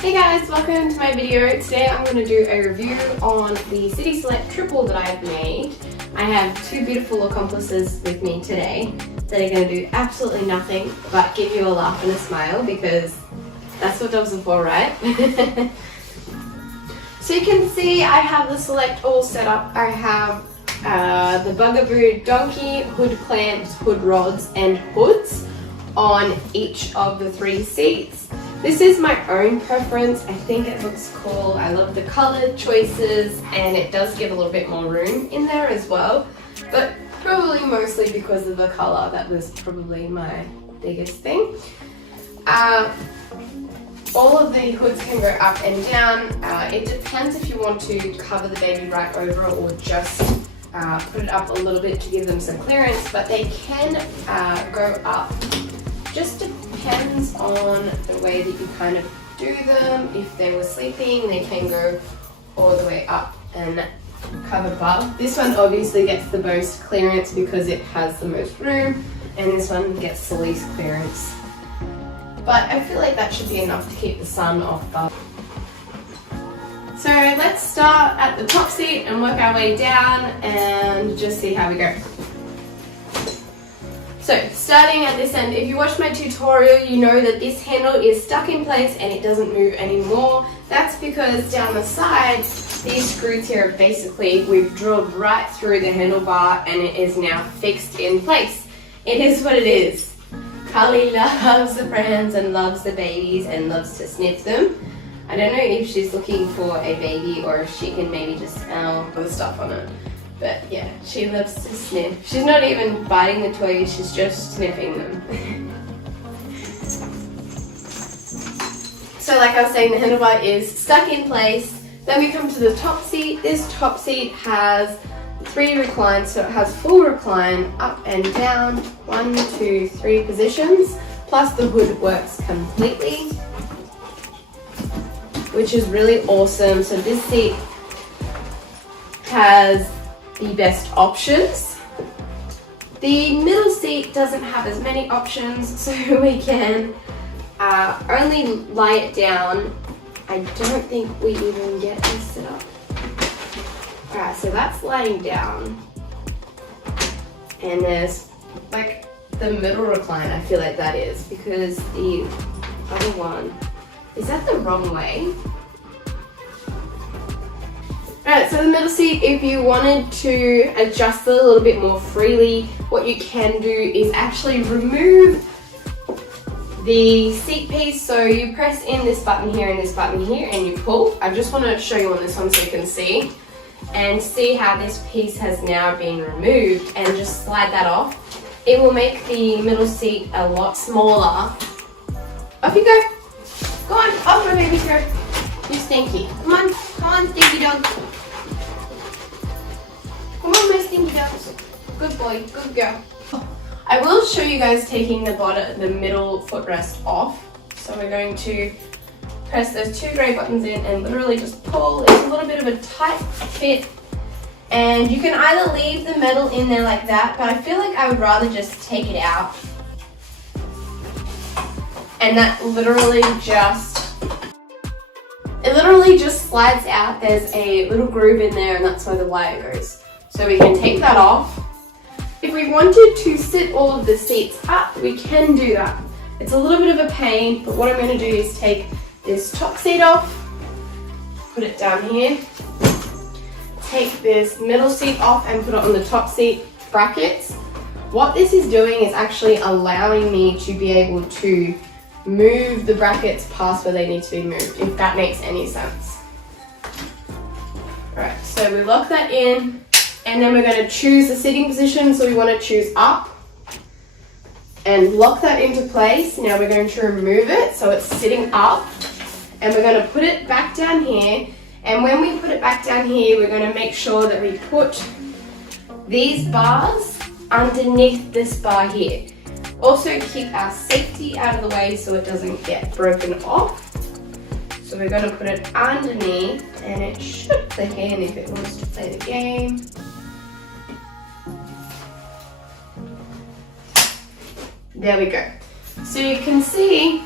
Hey guys, welcome to my video. Today I'm going to do a review on the City Select triple that I've made. I have two beautiful accomplices with me today that are going to do absolutely nothing but give you a laugh and a smile, because that's what dogs are for, right? So you can see I have the Select all set up. I have the Bugaboo donkey, hood clamps, hood rods and hoods on each of the three seats. This is my own preference. I think it looks cool. I love the colored choices, and it does give a little bit more room in there as well, but probably mostly because of the color. That was probably my biggest thing. All of the hoods can go up and down. It depends if you want to cover the baby right over or just put it up a little bit to give them some clearance, but they can go up. Just depends on the way that you kind of do them. If they were sleeping, they can go all the way up and cover above. This one obviously gets the most clearance because it has the most room, and this one gets the least clearance. But I feel like that should be enough to keep the sun off the. So let's start at the top seat and work our way down and just see how we go. So starting at this end, if you watched my tutorial, you know that this handle is stuck in place and it doesn't move anymore. That's because down the side, these screws here are basically, we've drilled right through the handlebar and it is now fixed in place. It is what it is. Carly loves the Prams and loves the babies and loves to sniff them. I don't know if she's looking for a baby or if she can maybe just smell the stuff on it. But yeah, she loves to sniff. She's not even biting the toys, she's just sniffing them. So like I was saying, the handlebar is stuck in place. Then we come to the top seat. This top seat has 3 reclines, so it has full recline, up and down, 1, 2, 3 positions, plus the hood works completely, which is really awesome. So this seat has the best options. The middle seat doesn't have as many options, so we can only lie it down. I don't think we even get this set up. Alright, so that's lying down. And there's like the middle recline, I feel like that is, because the other one, is that the wrong way? Alright, so the middle seat, if you wanted to adjust it a little bit more freely, what you can do is actually remove the seat piece. So you press in this button here and this button here and you pull. I just want to show you on this one so you can see. And see how this piece has now been removed, and just slide that off. It will make the middle seat a lot smaller. Off you go. Go on, off my baby go. You stinky. Come on, stinky dog. Come on, my stinky dogs. Good boy, good girl. I will show you guys taking the middle footrest off. So we're going to press those 2 grey buttons in and literally just pull. It's a little bit of a tight fit, and you can either leave the metal in there like that, but I feel like I would rather just take it out. And that literally just slides out. There's a little groove in there, and that's where the wire goes. So we can take that off. If we wanted to sit all of the seats up, we can do that. It's a little bit of a pain, but what I'm going to do is take this top seat off, put it down here, take this middle seat off and put it on the top seat brackets. What this is doing is actually allowing me to be able to move the brackets past where they need to be moved, if that makes any sense. Alright, so we lock that in, and then we're going to choose the sitting position. So we want to choose up and lock that into place. Now we're going to remove it so it's sitting up, and we're going to put it back down here. And when we put it back down here, we're going to make sure that we put these bars underneath this bar here. Also keep our safety out of the way so it doesn't get broken off. So we're going to put it underneath, and it should click in if it wants to play the game. There we go. So you can see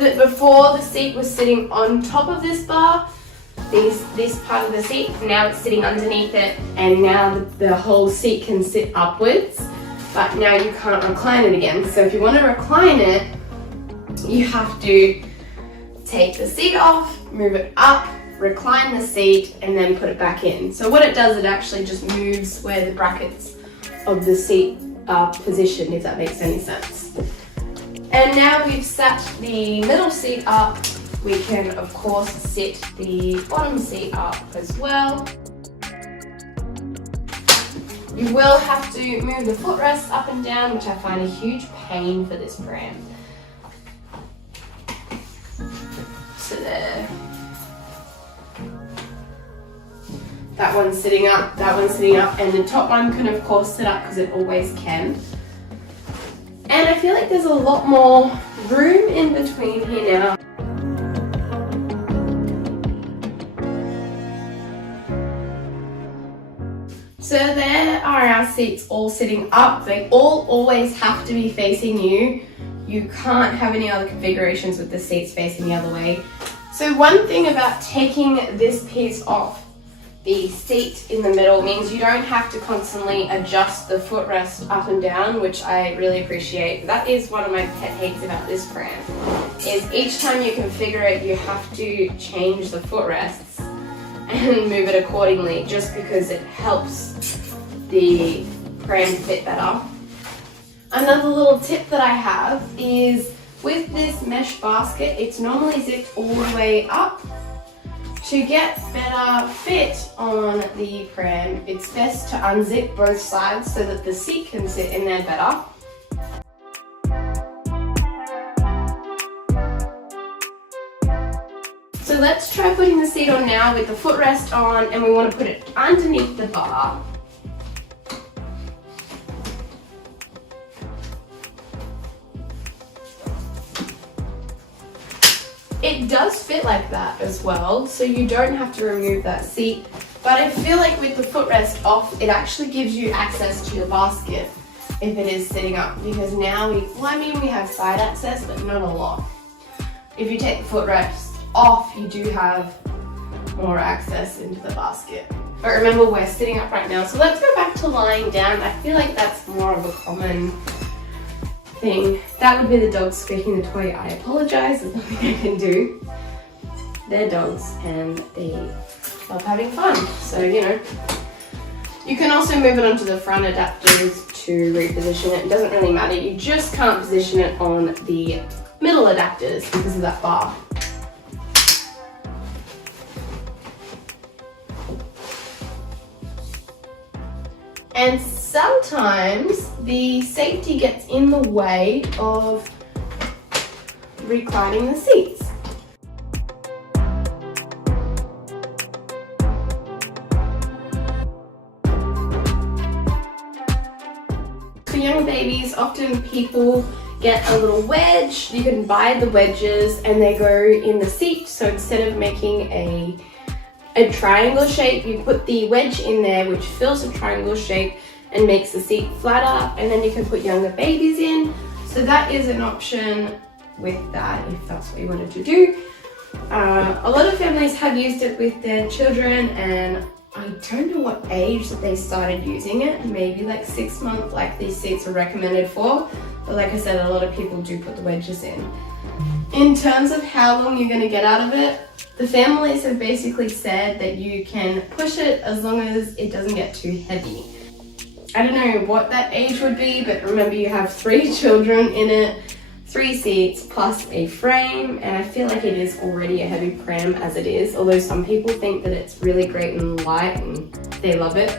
that before the seat was sitting on top of this bar, this part of the seat, now it's sitting underneath it, and now the whole seat can sit upwards, but now you can't recline it again. So if you want to recline it, you have to take the seat off, move it up, recline the seat, and then put it back in. So what it does, it actually just moves where the brackets of the seat are positioned, if that makes any sense. And now we've sat the middle seat up, we can of course sit the bottom seat up as well. You will have to move the footrests up and down, which I find a huge pain for this pram. So there. That one's sitting up, that one's sitting up, and the top one can of course sit up because it always can. And I feel like there's a lot more room in between here now. So there are our seats all sitting up. They all always have to be facing you. You can't have any other configurations with the seats facing the other way. So one thing about taking this piece off, the seat in the middle, means you don't have to constantly adjust the footrest up and down, which I really appreciate. That is one of my pet hates about this pram, is each time you configure it, you have to change the footrests and move it accordingly, just because it helps the pram fit better. Another little tip that I have is with this mesh basket, it's normally zipped all the way up. To get better fit on the pram, it's best to unzip both sides so that the seat can sit in there better. So let's try putting the seat on now with the footrest on, and we want to put it underneath the bar. It does fit like that as well, so you don't have to remove that seat. But I feel like with the footrest off, it actually gives you access to your basket if it is sitting up, because now we have side access, but not a lot. If you take the footrest off, you do have more access into the basket. But remember, we're sitting up right now, so let's go back to lying down. I feel like that's more of a common thing. That would be the dog squeaking the toy. I apologize, there's nothing I can do. They're dogs and they love having fun. So, you know, you can also move it onto the front adapters to reposition it. It doesn't really matter. You just can't position it on the middle adapters because of that bar. And sometimes the safety gets in the way of reclining the seats. For young babies, often people get a little wedge. You can buy the wedges and they go in the seat. So instead of making a triangle shape, you put the wedge in there, which fills the triangle shape and makes the seat flatter, and then you can put younger babies in. So that is an option with that if that's what you wanted to do. A lot of families have used it with their children, and I don't know what age that they started using it, maybe like 6 months, like these seats are recommended for. But like I said, a lot of people do put the wedges in. In terms of how long you're going to get out of it, the families have basically said that you can push it as long as it doesn't get too heavy. I don't know what that age would be, but remember you have 3 children in it, 3 seats plus a frame, and I feel like it is already a heavy pram as it is, although some people think that it's really great and light and they love it.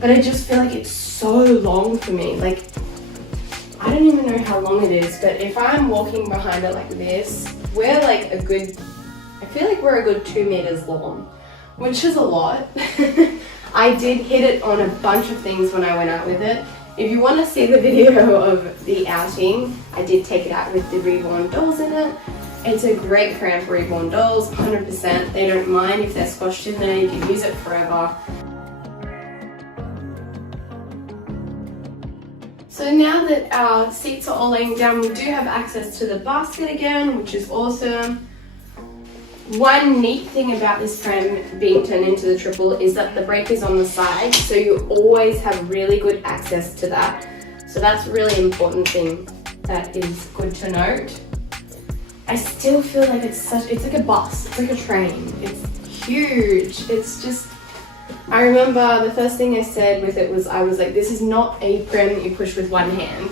But I just feel like it's so long for me. Like, I don't even know how long it is, but if I'm walking behind it like this, we're like a good, I feel like we're a good 2 meters long, which is a lot. I did hit it on a bunch of things when I went out with it. If you want to see the video of the outing, I did take it out with the reborn dolls in it. It's a great pram for reborn dolls, 100%. They don't mind if they're squashed in there, you can use it forever. So So now that our seats are all laying down, we do have access to the basket again, which is awesome. One neat thing about this pram being turned into the triple is that the brake is on the side, so you always have really good access to that. So that's a really important thing that is good to note. I still feel like it's like a bus, it's like a train. It's huge. It's just, I remember the first thing I said with it was, I was like, this is not a pram that you push with one hand,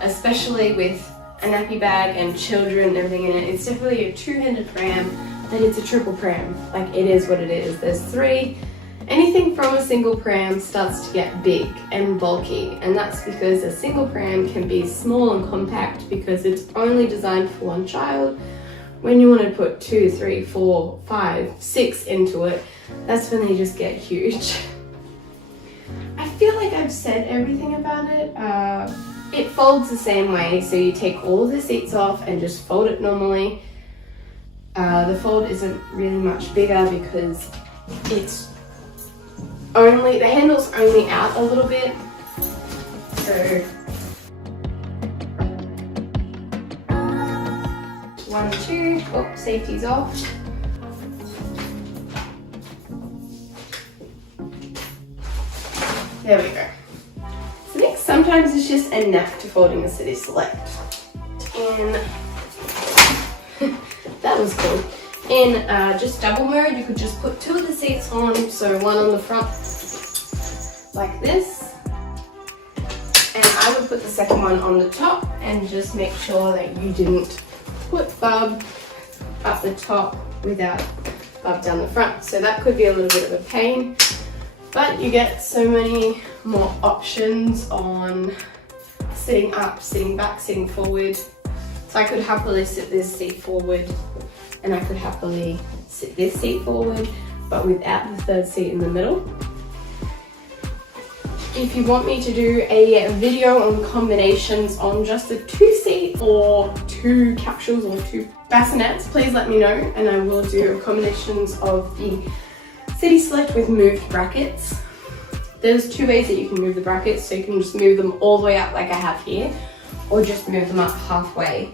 especially with a nappy bag and children and everything in it. It's definitely a two-handed pram, but it's a triple pram. Like, it is what it is. There's three. Anything from a single pram starts to get big and bulky, and that's because a single pram can be small and compact because it's only designed for one child. When you want to put 2, 3, 4, 5, 6 into it, that's when they just get huge. I feel like I've said everything about it. It folds the same way, so you take all of the seats off and just fold it normally. The fold isn't really much bigger because it's only, the handle's only out a little bit. So 1, 2, oh, safety's off. There we go. So I think sometimes it's just a knack to folding a City Select. In that was cool. In just double mode, you could just put 2 of the seats on, so one on the front like this, and I would put the second one on the top and just make sure that you didn't put Bub up the top without Bub down the front. So that could be a little bit of a pain, but you get so many more options on sitting up, sitting back, sitting forward. So I could happily sit this seat forward, and I could happily sit this seat forward, but without the third seat in the middle. If you want me to do a video on combinations on just a 2-seat or 2 capsules or 2 bassinets, please let me know, and I will do combinations of the City Select with moved brackets. There's 2 ways that you can move the brackets, so you can just move them all the way up like I have here, or just move them up halfway.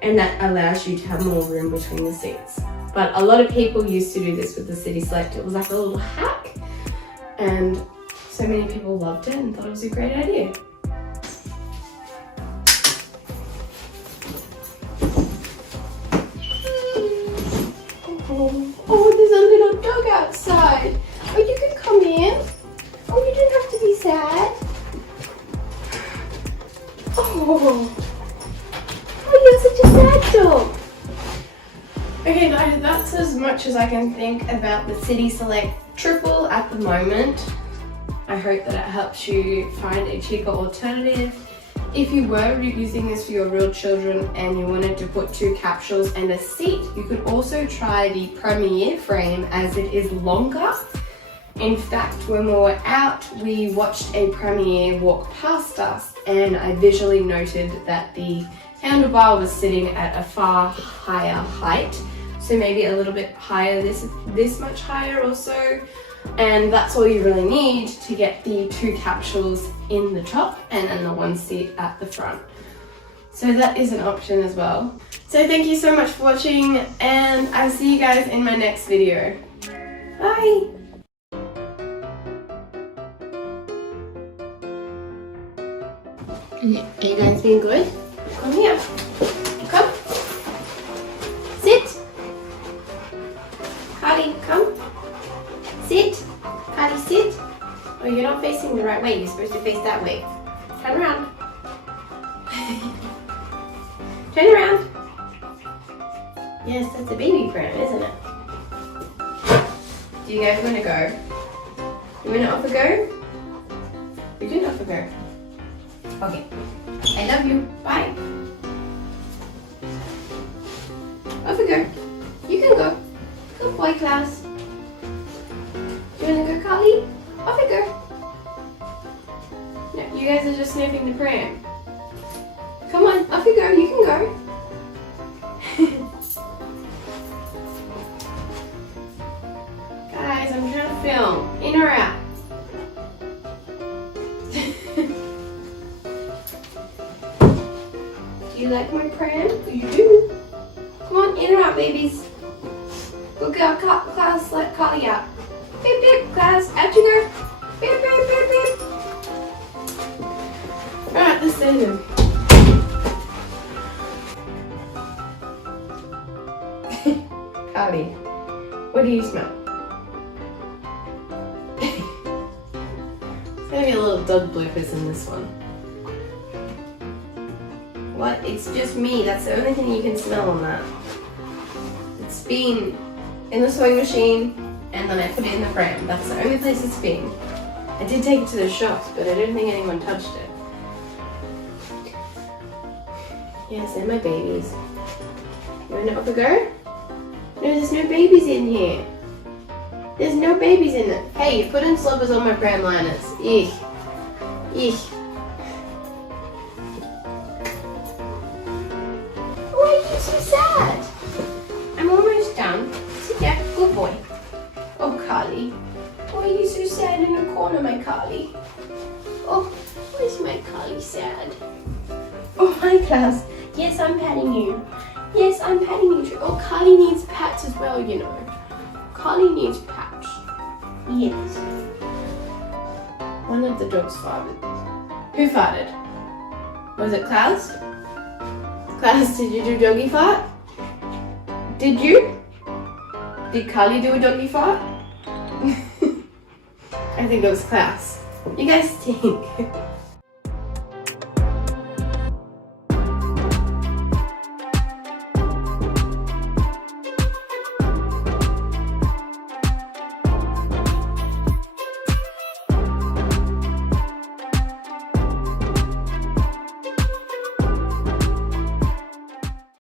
And that allows you to have more room between the seats. But a lot of people used to do this with the City Select. It was like a little hack, and so many people loved it and thought it was a great idea. Oh, there's a little dog outside. Oh, you can come in. Oh, you don't have to be sad. Oh, you're such a sad dog. Okay guys, that's as much as I can think about the City Select Triple at the moment. I hope that it helps you find a cheaper alternative. If you were using this for your real children and you wanted to put 2 capsules and a seat, you could also try the Premier frame as it is longer. In fact, when we were out, we watched a Premier walk past us, and I visually noted that the handlebar was sitting at a far higher height, so maybe a little bit higher, this much higher or so. And that's all you really need to get the 2 capsules in the top and then the 1 seat at the front. So that is an option as well. So thank you so much for watching, and I'll see you guys in my next video. Bye! Are you guys being good? Come here. Come. Sit. Cardi, come. Sit. Cardi, sit. Oh, you're not facing the right way. You're supposed to face that way. Turn around. Turn around. Yes, that's a baby pram, isn't it? Do you guys want to go? You want to offer go? We did offer go. Okay. I love you. Bye. Off we go. You can go. Good boy, Klaus. Do you want to go, Carly? Off we go. No, you guys are just sniffing the pram. Come on, off you go. You can go. Guys, I'm trying to film. In or out? you like my pram? You do. Come on, in and out, babies. Good girl, Klaus, let Carly out. Beep, beep, Klaus, out you go. Beep, beep, beep, beep. Alright, let's send him. Carly, what do you smell? There's gonna be a little dog bloopers in this one. What? It's just me. That's the only thing you can smell on that. It's been in the sewing machine and then I put it in the pram. That's the only place it's been. I did take it to the shops, but I don't think anyone touched it. Yes, they're my babies. You want to up a go? No, there's no babies in here. There's no babies in it. Hey, you put in slippers on my pram liners. Eek. Eek. Why are you so sad? I'm almost done. Sit down. Good boy. Oh, Carly. Why are you so sad in the corner, my Carly? Oh, why is my Carly sad? Oh, hi, Klaus. Yes, I'm patting you. Yes, I'm patting you too. Oh, Carly needs pats as well, you know. Carly needs pats. Yes. One of the dogs farted. Who farted? Was it Klaus? Klaus, did you do doggy fart? Did you? Did Carly do a doggy fart? I think it was Klaus. You guys stink.